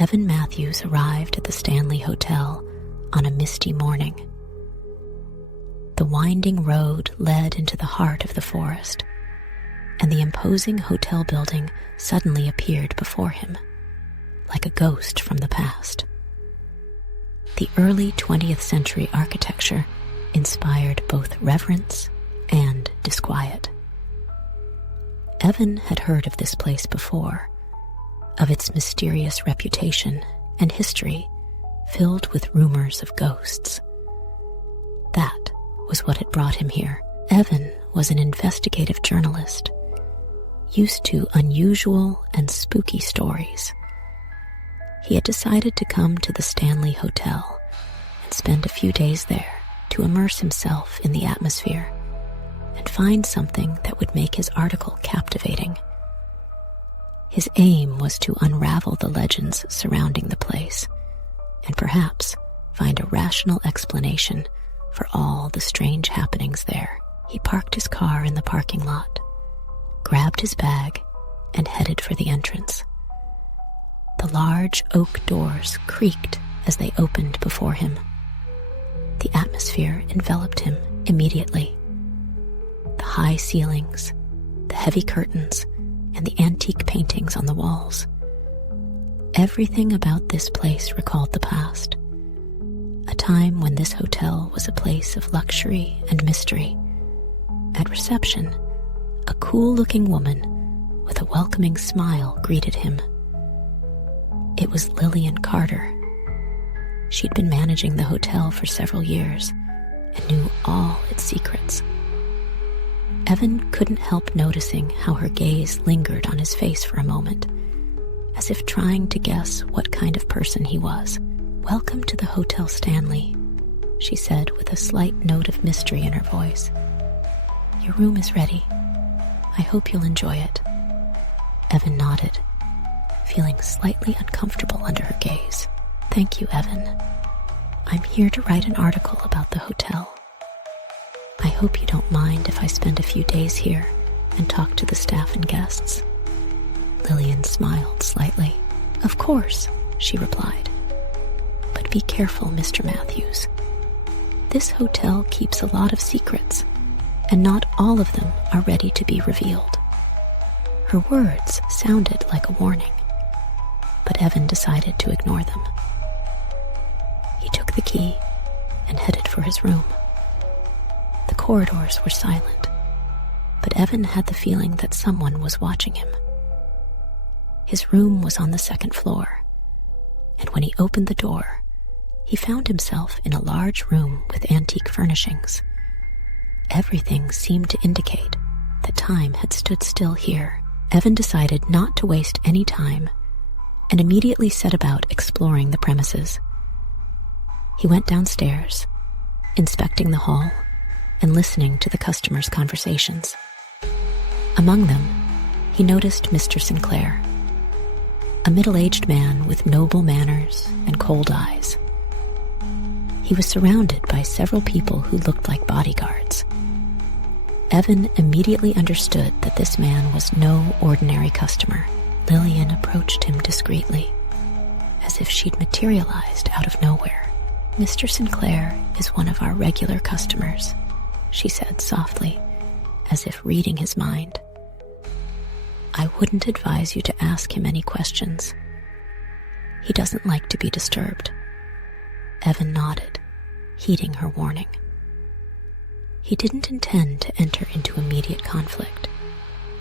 Evan Matthews arrived at the Stanley Hotel on a misty morning. The winding road led into the heart of the forest, and the imposing hotel building suddenly appeared before him, like a ghost from the past. The early 20th century architecture inspired both reverence and disquiet. Evan had heard of this place before, of its mysterious reputation and history filled with rumors of ghosts. That was what had brought him here. Evan was an investigative journalist, used to unusual and spooky stories. He had decided to come to the Stanley Hotel and spend a few days there to immerse himself in the atmosphere and find something that would make his article captivating. His aim was to unravel the legends surrounding the place and perhaps find a rational explanation for all the strange happenings there. He parked his car in the parking lot, grabbed his bag, and headed for the entrance. The large oak doors creaked as they opened before him. The atmosphere enveloped him immediately. The high ceilings, the heavy curtains, and the antique paintings on the walls. Everything about this place recalled the past, a time when this hotel was a place of luxury and mystery. At reception, a cool-looking woman with a welcoming smile greeted him. It was Lillian Carter. She'd been managing the hotel for several years and knew all its secrets. Evan couldn't help noticing how her gaze lingered on his face for a moment, as if trying to guess what kind of person he was. "Welcome to the Hotel Stanley," she said with a slight note of mystery in her voice. "Your room is ready. I hope you'll enjoy it." Evan nodded, feeling slightly uncomfortable under her gaze. "Thank you, Evan. I'm here to write an article about the hotel. I hope you don't mind if I spend a few days here and talk to the staff and guests." Lillian smiled slightly. "Of course," she replied. "But be careful, Mr. Matthews. This hotel keeps a lot of secrets, and not all of them are ready to be revealed." Her words sounded like a warning, but Evan decided to ignore them. He took the key and headed for his room. The corridors were silent, but Evan had the feeling that someone was watching him. His room was on the second floor, and when he opened the door, he found himself in a large room with antique furnishings. Everything seemed to indicate that time had stood still here. Evan decided not to waste any time and immediately set about exploring the premises. He went downstairs, inspecting the hall and listening to the customers' conversations. Among them, he noticed Mr. Sinclair, a middle-aged man with noble manners and cold eyes. He was surrounded by several people who looked like bodyguards. Evan immediately understood that this man was no ordinary customer. Lillian approached him discreetly, as if she'd materialized out of nowhere. "Mr. Sinclair is one of our regular customers," she said softly, as if reading his mind. "I wouldn't advise you to ask him any questions. He doesn't like to be disturbed." Evan nodded, heeding her warning. He didn't intend to enter into immediate conflict,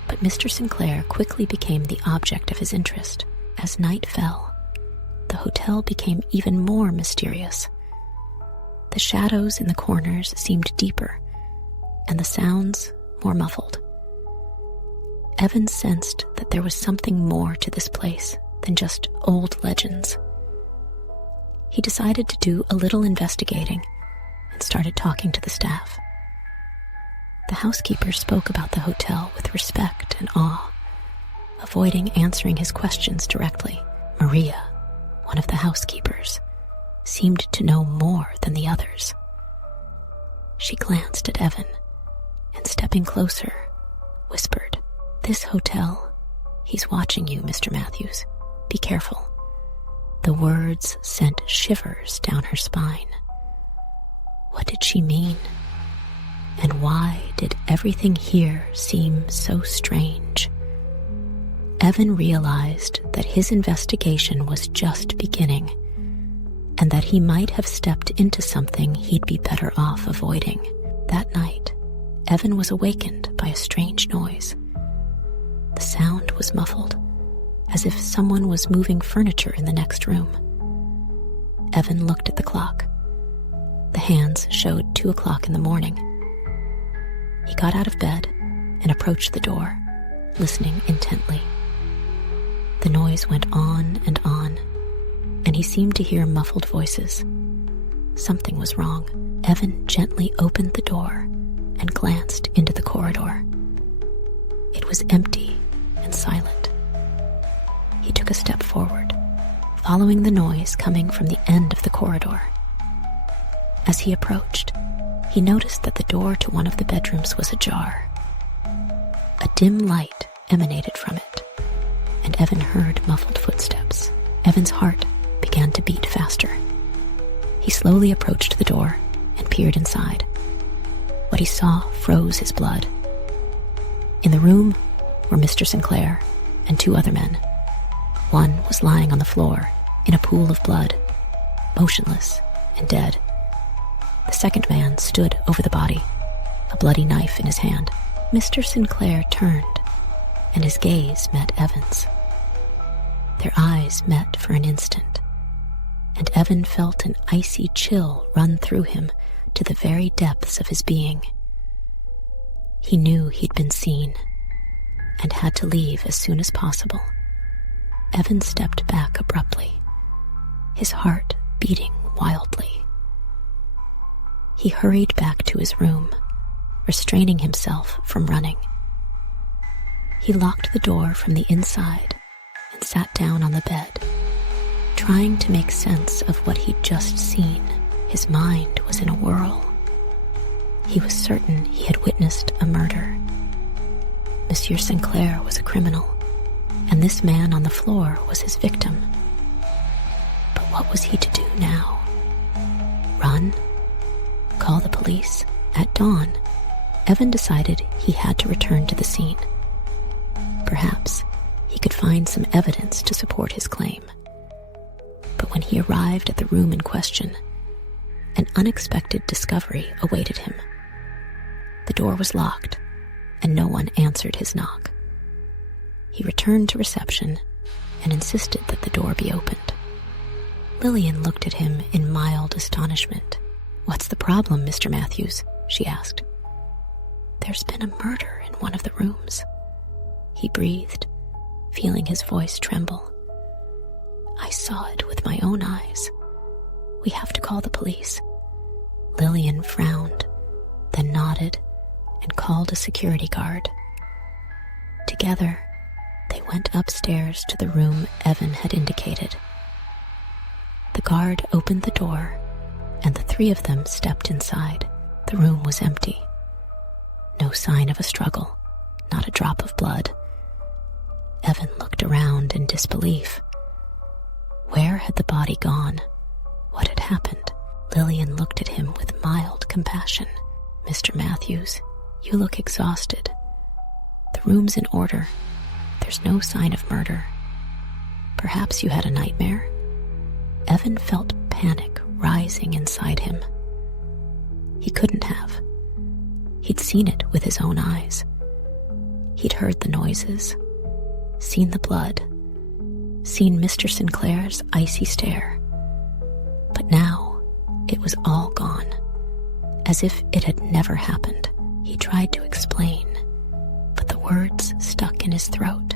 but Mr. Sinclair quickly became the object of his interest. As night fell, the hotel became even more mysterious. The shadows in the corners seemed deeper, and the sounds more muffled. Evan sensed that there was something more to this place than just old legends. He decided to do a little investigating and started talking to the staff. The housekeeper spoke about the hotel with respect and awe, avoiding answering his questions directly. Maria, one of the housekeepers, seemed to know more than the others. She glanced at Evan and, stepping closer, whispered, "This hotel, he's watching you, Mr. Matthews. Be careful. The words sent shivers down her spine. What did she mean? And why did everything here seem so strange? Evan realized that his investigation was just beginning, and that he might have stepped into something he'd be better off avoiding. That night, Evan was awakened by a strange noise. The sound was muffled, as if someone was moving furniture in the next room. Evan looked at the clock. The hands showed 2 o'clock in the morning. He got out of bed and approached the door, listening intently. The noise went on, and he seemed to hear muffled voices. Something was wrong. Evan gently opened the door and glanced into the corridor. It was empty and silent. He took a step forward, following the noise coming from the end of the corridor. As he approached, he noticed that the door to one of the bedrooms was ajar. A dim light emanated from it, and Evan heard muffled footsteps. Evan's heart began to beat faster. He slowly approached the door and peered inside. What he saw froze his blood. In the room were Mr. Sinclair and 2 other men. One was lying on the floor in a pool of blood, motionless and dead. The second man stood over the body, a bloody knife in his hand. Mr. Sinclair turned, and his gaze met Evan's. Their eyes met for an instant, and Evan felt an icy chill run through him to the very depths of his being. He knew he'd been seen, and had to leave as soon as possible. Evan stepped back abruptly, his heart beating wildly. He hurried back to his room, restraining himself from running. He locked the door from the inside and sat down on the bed, trying to make sense of what he'd just seen. His mind was in a whirl. He was certain he had witnessed a murder. Monsieur Sinclair was a criminal, and this man on the floor was his victim. But what was he to do now? Run? Call the police? At dawn, Evan decided he had to return to the scene. Perhaps he could find some evidence to support his claim. But when he arrived at the room in question, an unexpected discovery awaited him. The door was locked, and no one answered his knock. He returned to reception and insisted that the door be opened. Lillian looked at him in mild astonishment. "What's the problem, Mr. Matthews?" she asked. "There's been a murder in one of the rooms," he breathed, feeling his voice tremble. "I saw it with my own eyes. We have to call the police." Lillian frowned, then nodded and called a security guard. Together, they went upstairs to the room Evan had indicated. The guard opened the door, and the 3 of them stepped inside. The room was empty. No sign of a struggle, not a drop of blood. Evan looked around in disbelief. Where had the body gone? What had happened? Lillian looked at him with mild compassion. "Mr. Matthews, you look exhausted. The room's in order. There's no sign of murder. Perhaps you had a nightmare?" Evan felt panic rising inside him. He couldn't have. He'd seen it with his own eyes. He'd heard the noises, seen the blood, seen Mr. Sinclair's icy stare. But now it was all gone, as if it had never happened. He tried to explain, but the words stuck in his throat.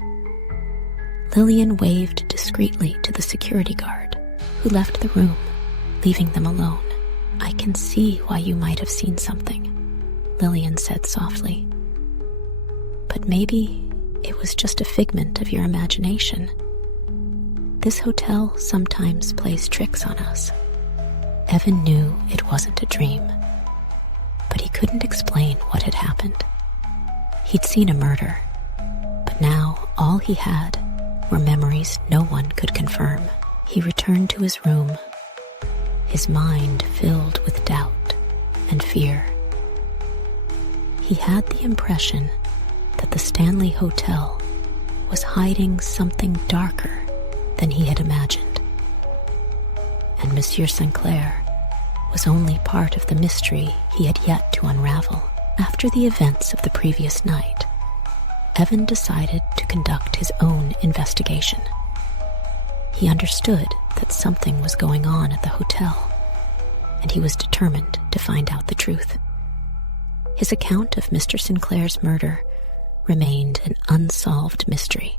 Lillian waved discreetly to the security guard, who left the room, leaving them alone. "I can see why you might have seen something," Lillian said softly. "But maybe it was just a figment of your imagination. This hotel sometimes plays tricks on us." Evan knew it wasn't a dream, but he couldn't explain what had happened. He'd seen a murder, but now all he had were memories no one could confirm. He returned to his room, his mind filled with doubt and fear. He had the impression that the Stanley Hotel was hiding something darker than he had imagined. And Monsieur Sinclair was only part of the mystery he had yet to unravel. After the events of the previous night, Evan decided to conduct his own investigation. He understood that something was going on at the hotel, and he was determined to find out the truth. His account of Mr. Sinclair's murder remained an unsolved mystery.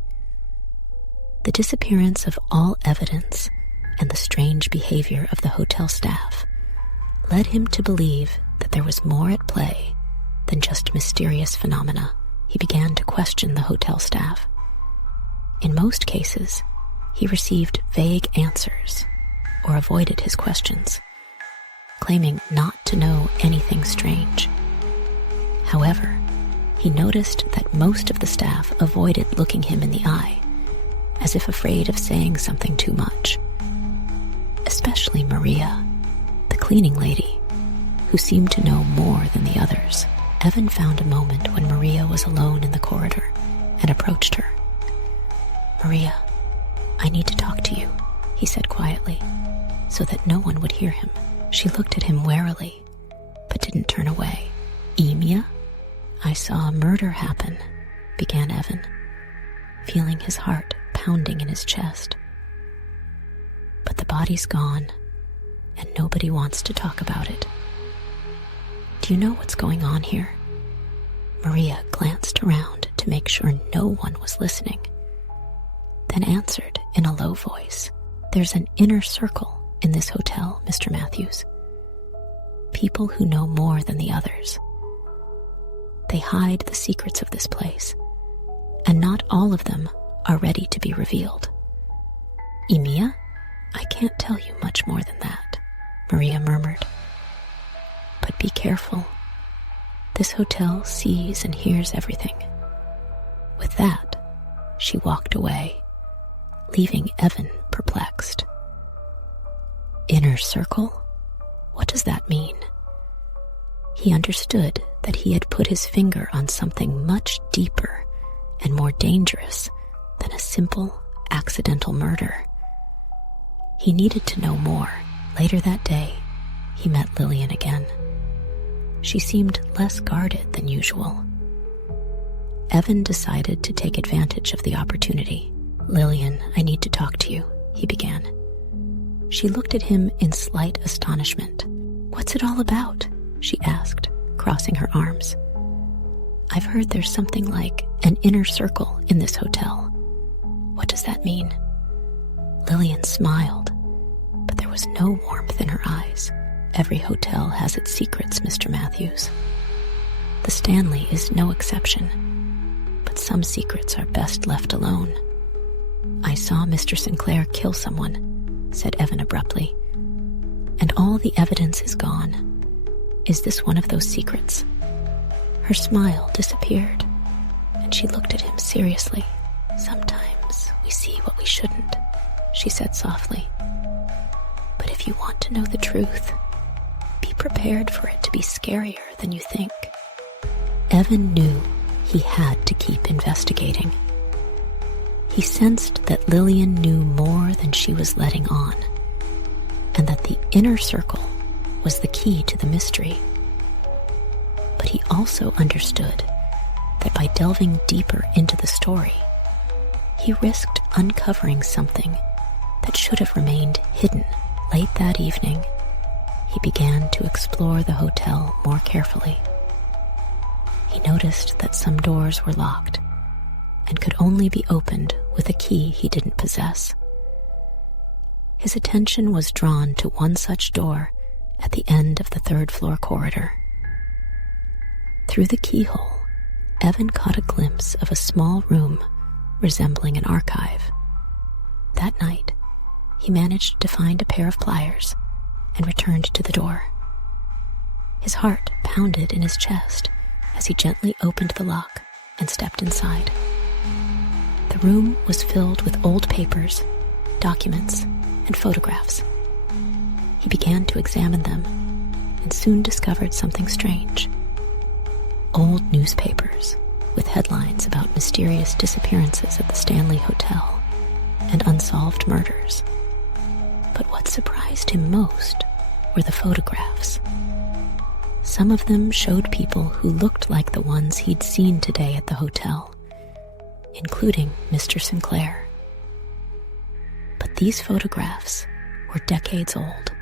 The disappearance of all evidence and the strange behavior of the hotel staff led him to believe that there was more at play than just mysterious phenomena. He began to question the hotel staff. In most cases, he received vague answers or avoided his questions, claiming not to know anything strange. However, he noticed that most of the staff avoided looking him in the eye, as if afraid of saying something too much. Especially Maria, the cleaning lady, who seemed to know more than the others. Evan found a moment when Maria was alone in the corridor and approached her. "Maria, I need to talk to you," he said quietly, so that no one would hear him. She looked at him warily, but didn't turn away. "Emia? I saw a murder happen," began Evan, feeling his heart pounding in his chest. "But the body's gone, and nobody wants to talk about it. Do you know what's going on here?" Maria glanced around to make sure no one was listening, then answered in a low voice, "There's an inner circle in this hotel, Mr. Matthews. People who know more than the others. They hide the secrets of this place, and not all of them are ready to be revealed." "Emia, I can't tell you much more than that," Maria murmured. "But be careful. This hotel sees and hears everything." With that, she walked away, leaving Evan perplexed. Inner circle? What does that mean? He understood that he had put his finger on something much deeper and more dangerous than a simple, accidental murder. He needed to know more. Later that day, he met Lillian again. She seemed less guarded than usual. Evan decided to take advantage of the opportunity. "Lillian, I need to talk to you," he began. She looked at him in slight astonishment. "What's it all about?" she asked, crossing her arms. "I've heard there's something like an inner circle in this hotel. What does that mean?" Lillian smiled, but there was no warmth in her eyes. "Every hotel has its secrets, Mr. Matthews. The Stanley is no exception, but some secrets are best left alone." "I saw Mr. Sinclair kill someone," said Evan abruptly, "and all the evidence is gone. Is this one of those secrets?" Her smile disappeared, and she looked at him seriously. "Sometimes we see what we shouldn't," she said softly. "But if you want to know the truth, be prepared for it to be scarier than you think." Evan knew he had to keep investigating. He sensed that Lillian knew more than she was letting on, and that the inner circle was the key to the mystery. But he also understood that by delving deeper into the story, he risked uncovering something that should have remained hidden. Late that evening, he began to explore the hotel more carefully. He noticed that some doors were locked and could only be opened with a key he didn't possess. His attention was drawn to one such door at the end of the third-floor corridor. Through the keyhole, Evan caught a glimpse of a small room resembling an archive. That night, he managed to find a pair of pliers and returned to the door. His heart pounded in his chest as he gently opened the lock and stepped inside. The room was filled with old papers, documents, and photographs. He began to examine them and soon discovered something strange. Old newspapers with headlines about mysterious disappearances at the Stanley Hotel and unsolved murders. But what surprised him most were the photographs. Some of them showed people who looked like the ones he'd seen today at the hotel, including Mr. Sinclair. But these photographs were decades old.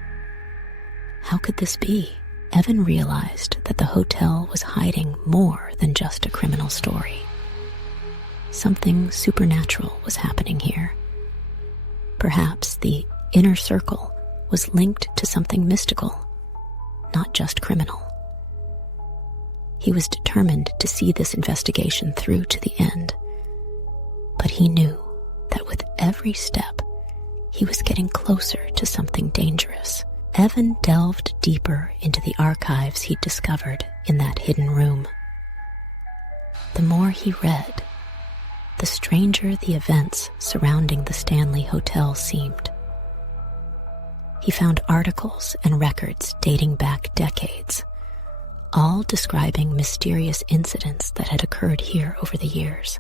How could this be? Evan realized that the hotel was hiding more than just a criminal story. Something supernatural was happening here. Perhaps the inner circle was linked to something mystical, not just criminal. He was determined to see this investigation through to the end, but he knew that with every step, he was getting closer to something dangerous. Evan delved deeper into the archives he'd discovered in that hidden room. The more he read, the stranger the events surrounding the Stanley Hotel seemed. He found articles and records dating back decades, all describing mysterious incidents that had occurred here over the years.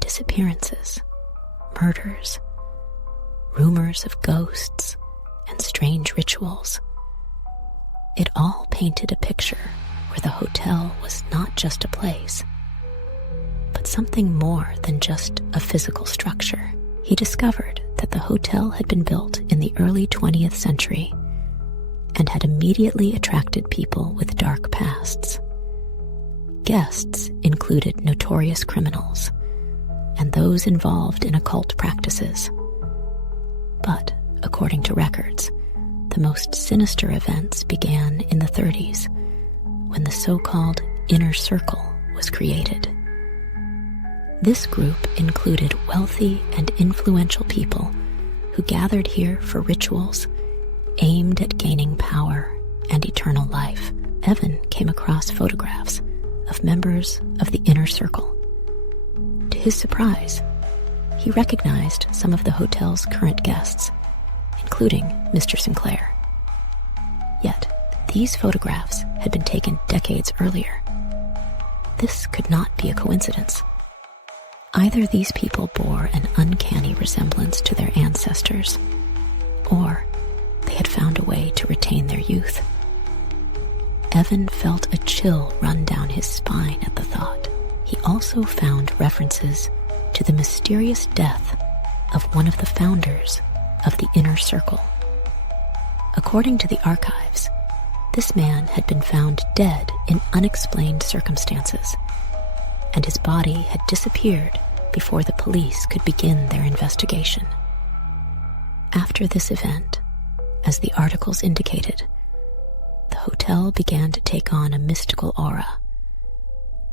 Disappearances, murders, rumors of ghosts, and strange rituals. It all painted a picture where the hotel was not just a place, but something more than just a physical structure. He discovered that the hotel had been built in the early 20th century and had immediately attracted people with dark pasts. Guests included notorious criminals and those involved in occult practices. But, according to records, the most sinister events began in the 30s, when the so-called inner circle was created. This group included wealthy and influential people who gathered here for rituals aimed at gaining power and eternal life. Evan came across photographs of members of the inner circle. To his surprise, he recognized some of the hotel's current guests, including Mr. Sinclair. Yet, these photographs had been taken decades earlier. This could not be a coincidence. Either these people bore an uncanny resemblance to their ancestors, or they had found a way to retain their youth. Evan felt a chill run down his spine at the thought. He also found references to the mysterious death of one of the founders of the inner circle. According to the archives, this man had been found dead in unexplained circumstances, and his body had disappeared before the police could begin their investigation. After this event, as the articles indicated, the hotel began to take on a mystical aura,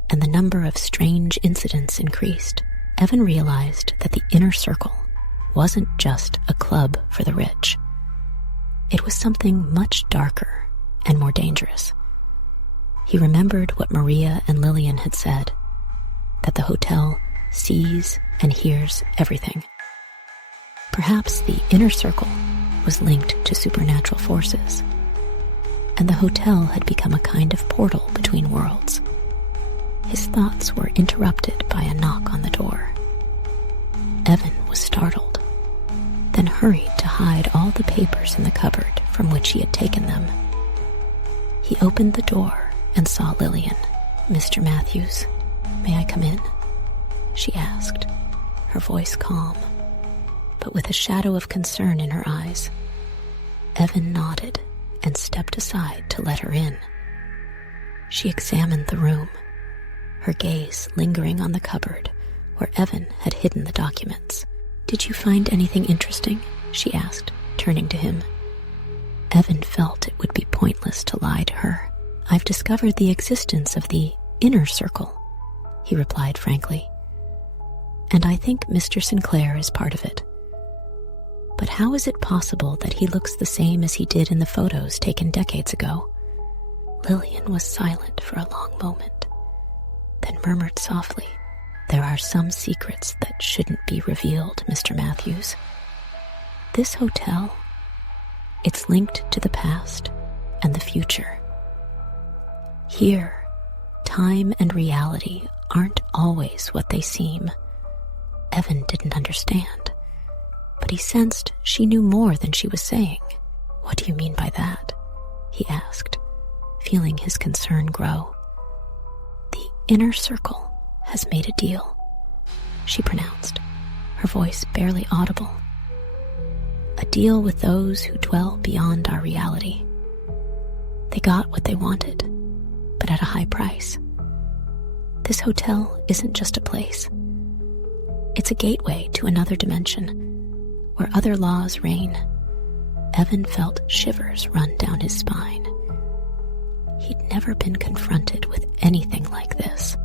and the number of strange incidents increased. Evan realized that the inner circle wasn't just a club for the rich. It was something much darker and more dangerous. He remembered what Maria and Lillian had said, that the hotel sees and hears everything. Perhaps the inner circle was linked to supernatural forces, and the hotel had become a kind of portal between worlds. His thoughts were interrupted by a knock on the door. Evan was startled, then hurried to hide all the papers in the cupboard from which he had taken them. He opened the door and saw Lillian. "Mr. Matthews, may I come in?" she asked, her voice calm, but with a shadow of concern in her eyes. Evan nodded and stepped aside to let her in. She examined the room, her gaze lingering on the cupboard where Evan had hidden the documents. "Did you find anything interesting?" she asked, turning to him. Evan felt it would be pointless to lie to her. "I've discovered the existence of the inner circle," he replied frankly, "and I think Mr. Sinclair is part of it. But how is it possible that he looks the same as he did in the photos taken decades ago?" Lillian was silent for a long moment, then murmured softly, "There are some secrets that shouldn't be revealed, Mr. Matthews." This hotel, it's linked to the past and the future. Here, time and reality aren't always what they seem. Evan didn't understand, but he sensed she knew more than she was saying. "What do you mean by that?" he asked, feeling his concern grow. "The inner circle has made a deal," she pronounced, her voice barely audible. "A deal with those who dwell beyond our reality. They got what they wanted, but at a high price. This hotel isn't just a place. It's a gateway to another dimension, where other laws reign." Evan felt shivers run down his spine. He'd never been confronted with anything like this,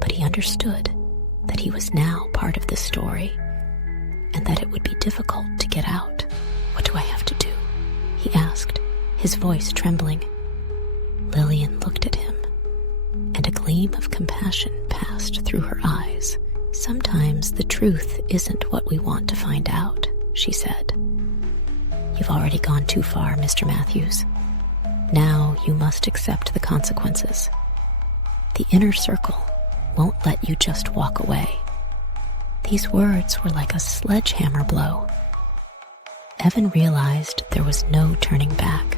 but he understood that he was now part of the story and that it would be difficult to get out. "What do I have to do?" he asked, his voice trembling. Lillian looked at him, and a gleam of compassion passed through her eyes. "Sometimes the truth isn't what we want to find out," she said. "You've already gone too far, Mr. Matthews. Now you must accept the consequences. The inner circle won't let you just walk away." These words were like a sledgehammer blow. Evan realized there was no turning back.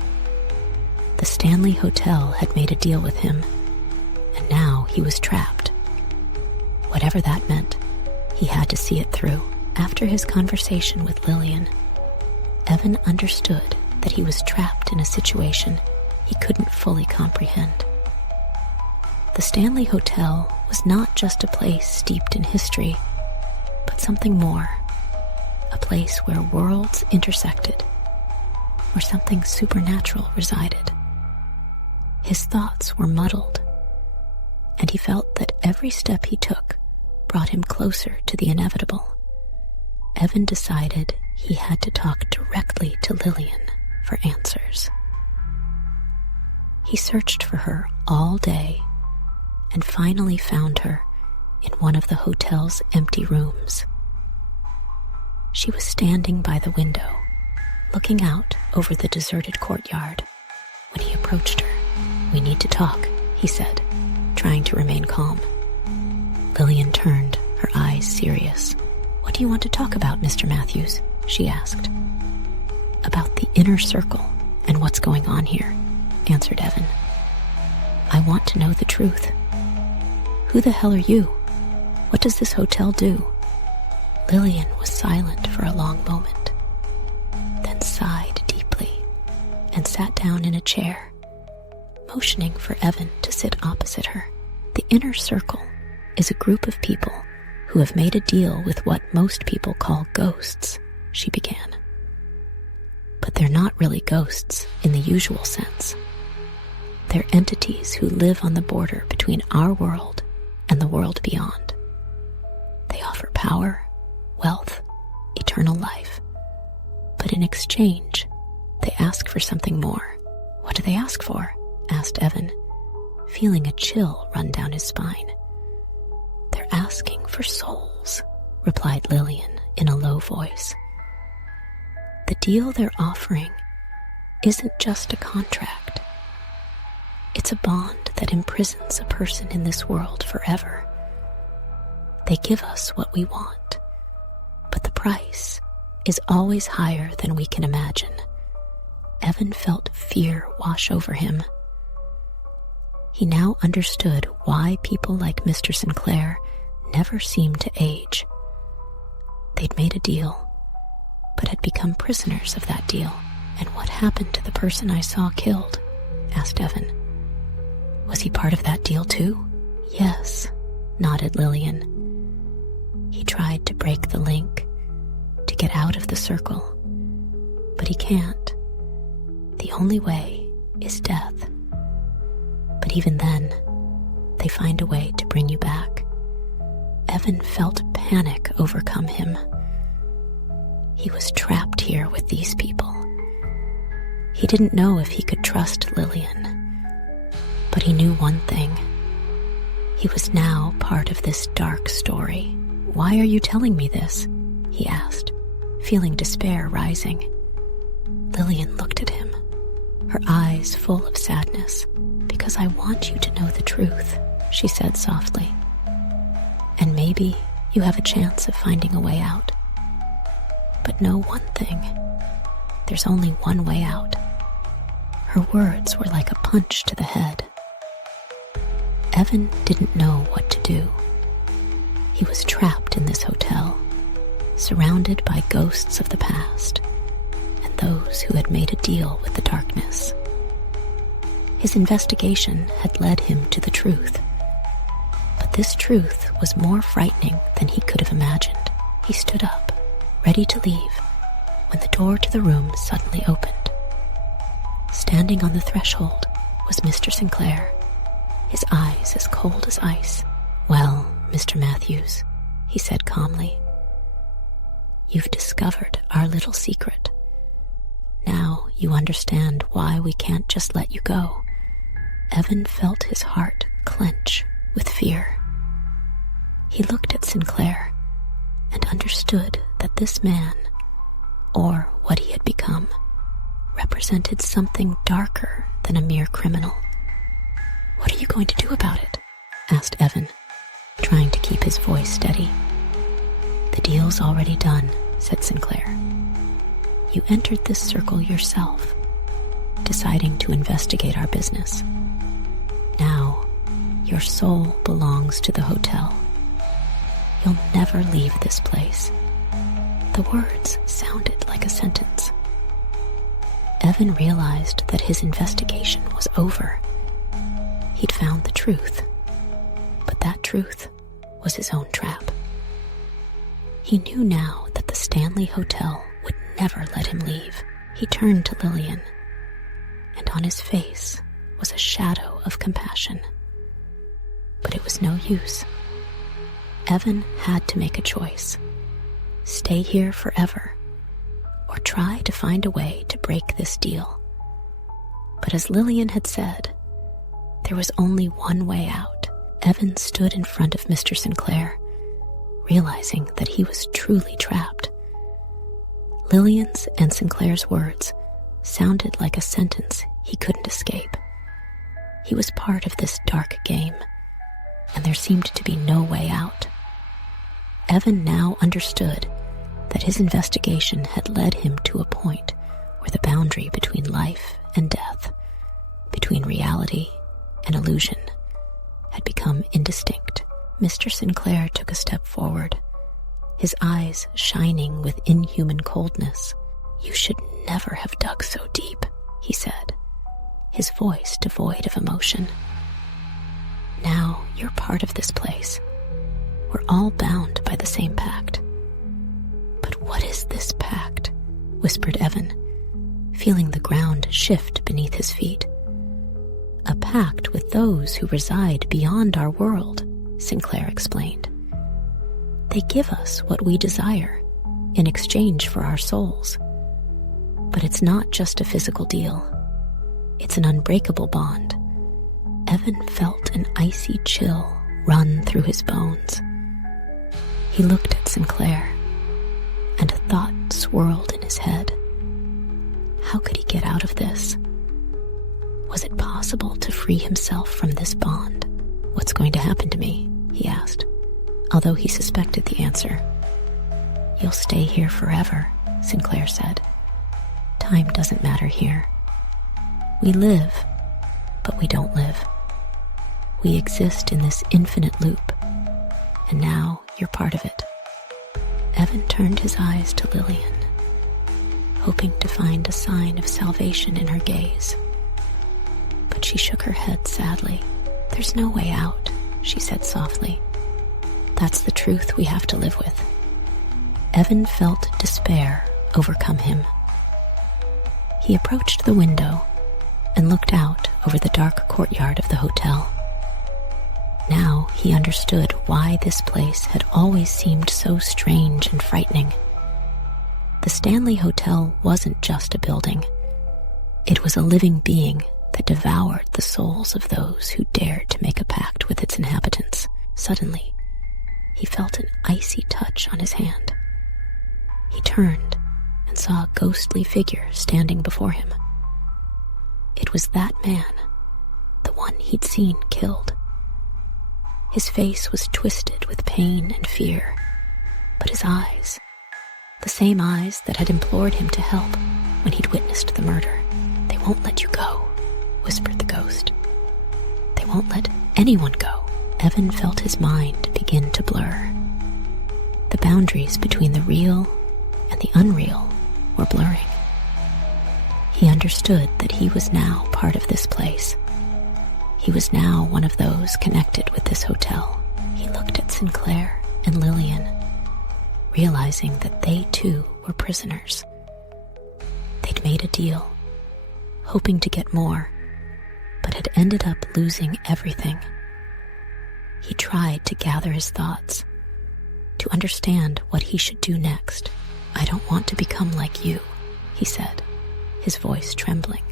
The Stanley Hotel had made a deal with him, and now he was trapped. Whatever that meant, he had to see it through. After his conversation with Lillian, Evan understood that he was trapped in a situation he couldn't fully comprehend. The Stanley Hotel was not just a place steeped in history, but something more. A place where worlds intersected, where something supernatural resided. His thoughts were muddled, and he felt that every step he took brought him closer to the inevitable. Evan decided he had to talk directly to Lillian for answers. He searched for her all day and finally found her in one of the hotel's empty rooms. She was standing by the window, looking out over the deserted courtyard. When he approached her, "We need to talk," he said, trying to remain calm. Lillian turned, her eyes serious. "What do you want to talk about, Mr. Matthews?" she asked. "About the inner circle and what's going on here," answered Evan. "I want to know the truth. Who the hell are you? What does this hotel do?" Lillian was silent for a long moment, then sighed deeply and sat down in a chair, motioning for Evan to sit opposite her. "The inner circle is a group of people who have made a deal with what most people call ghosts," she began. "But they're not really ghosts in the usual sense. They're entities who live on the border between our world and the world beyond. They offer power, wealth, eternal life. But in exchange, they ask for something more." "What do they ask for?" asked Evan, feeling a chill run down his spine. "They're asking for souls," replied Lillian in a low voice. "The deal they're offering isn't just a contract. It's a bond that imprisons a person in this world forever. They give us what we want, but the price is always higher than we can imagine." Evan felt fear wash over him. He now understood why people like Mr. Sinclair never seemed to age. They'd made a deal, but had become prisoners of that deal. "And what happened to the person I saw killed?" asked Evan. "Was he part of that deal too?" "Yes," nodded Lillian. "He tried to break the link, to get out of the circle, but he can't. The only way is death. But even then, they find a way to bring you back." Evan felt panic overcome him. He was trapped here with these people. He didn't know if he could trust Lillian, but he knew one thing. He was now part of this dark story. "Why are you telling me this?" he asked, feeling despair rising. Lillian looked at him, her eyes full of sadness. "Because I want you to know the truth," she said softly. "And maybe you have a chance of finding a way out. But know one thing, there's only one way out." Her words were like a punch to the head. Evan didn't know what to do. He was trapped in this hotel, surrounded by ghosts of the past and those who had made a deal with the darkness. His investigation had led him to the truth, but this truth was more frightening than he could have imagined. He stood up, ready to leave, when the door to the room suddenly opened. Standing on the threshold was Mr. Sinclair, his eyes as cold as ice. "Well, Mr. Matthews," he said calmly, "you've discovered our little secret. Now you understand why we can't just let you go." Evan felt his heart clench with fear. He looked at Sinclair and understood that this man, or what he had become, represented something darker than a mere criminal. "What are you going to do about it?" asked Evan, trying to keep his voice steady. "The deal's already done," said Sinclair. "You entered this circle yourself, deciding to investigate our business. Now, your soul belongs to the hotel. You'll never leave this place." The words sounded like a sentence. Evan realized that his investigation was over. He'd found the truth, but that truth was his own trap. He knew now that the Stanley Hotel would never let him leave. He turned to Lillian, and on his face was a shadow of compassion. But it was no use. Evan had to make a choice: stay here forever, or try to find a way to break this deal. But as Lillian had said, there was only one way out. Evan stood in front of Mr. Sinclair, realizing that he was truly trapped. Lillian's and Sinclair's words sounded like a sentence he couldn't escape. He was part of this dark game, and there seemed to be no way out. Evan now understood that his investigation had led him to a point where the boundary between life and death, between reality and illusion, had become indistinct. Mr. Sinclair took a step forward, his eyes shining with inhuman coldness. "You should never have dug so deep," he said, his voice devoid of emotion. "Now you're part of this place. We're all bound by the same pact." "But what is this pact?" whispered Evan, feeling the ground shift beneath his feet. "A pact with those who reside beyond our world," Sinclair explained. "They give us what we desire in exchange for our souls. But it's not just a physical deal. It's an unbreakable bond." Evan felt an icy chill run through his bones. He looked at Sinclair, and a thought swirled in his head. How could he get out of this? Was it possible to free himself from this bond? "What's going to happen to me?" he asked, although he suspected the answer. "You'll stay here forever," Sinclair said. "Time doesn't matter here. We live, but we don't live. We exist in this infinite loop, and now you're part of it." Evan turned his eyes to Lillian, hoping to find a sign of salvation in her gaze. But she shook her head sadly. "There's no way out," she said softly. "That's the truth we have to live with." Evan felt despair overcome him. He approached the window and looked out over the dark courtyard of the hotel. Now he understood why this place had always seemed so strange and frightening. The Stanley Hotel wasn't just a building. It was a living being that devoured the souls of those who dared to make a pact with its inhabitants. Suddenly, he felt an icy touch on his hand. He turned and saw a ghostly figure standing before him. It was that man, the one he'd seen killed. His face was twisted with pain and fear, but his eyes, the same eyes that had implored him to help when he'd witnessed the murder. "They won't let you go," whispered the ghost. "They won't let anyone go." Evan felt his mind begin to blur. The boundaries between the real and the unreal were blurring. He understood that he was now part of this place. He was now one of those connected with this hotel. He looked at Sinclair and Lillian, realizing that they too were prisoners. They'd made a deal, hoping to get more, but had ended up losing everything. He tried to gather his thoughts, to understand what he should do next. "I don't want to become like you," he said, his voice trembling.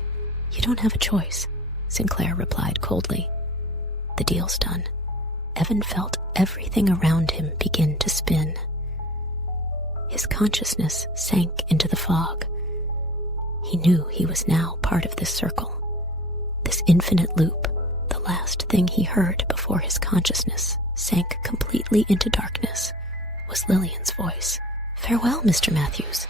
"You don't have a choice," Sinclair replied coldly. "The deal's done." Evan felt everything around him begin to spin. His consciousness sank into the fog. He knew he was now part of this circle, this infinite loop. The last thing he heard before his consciousness sank completely into darkness was Lillian's voice. "Farewell, Mr. Matthews.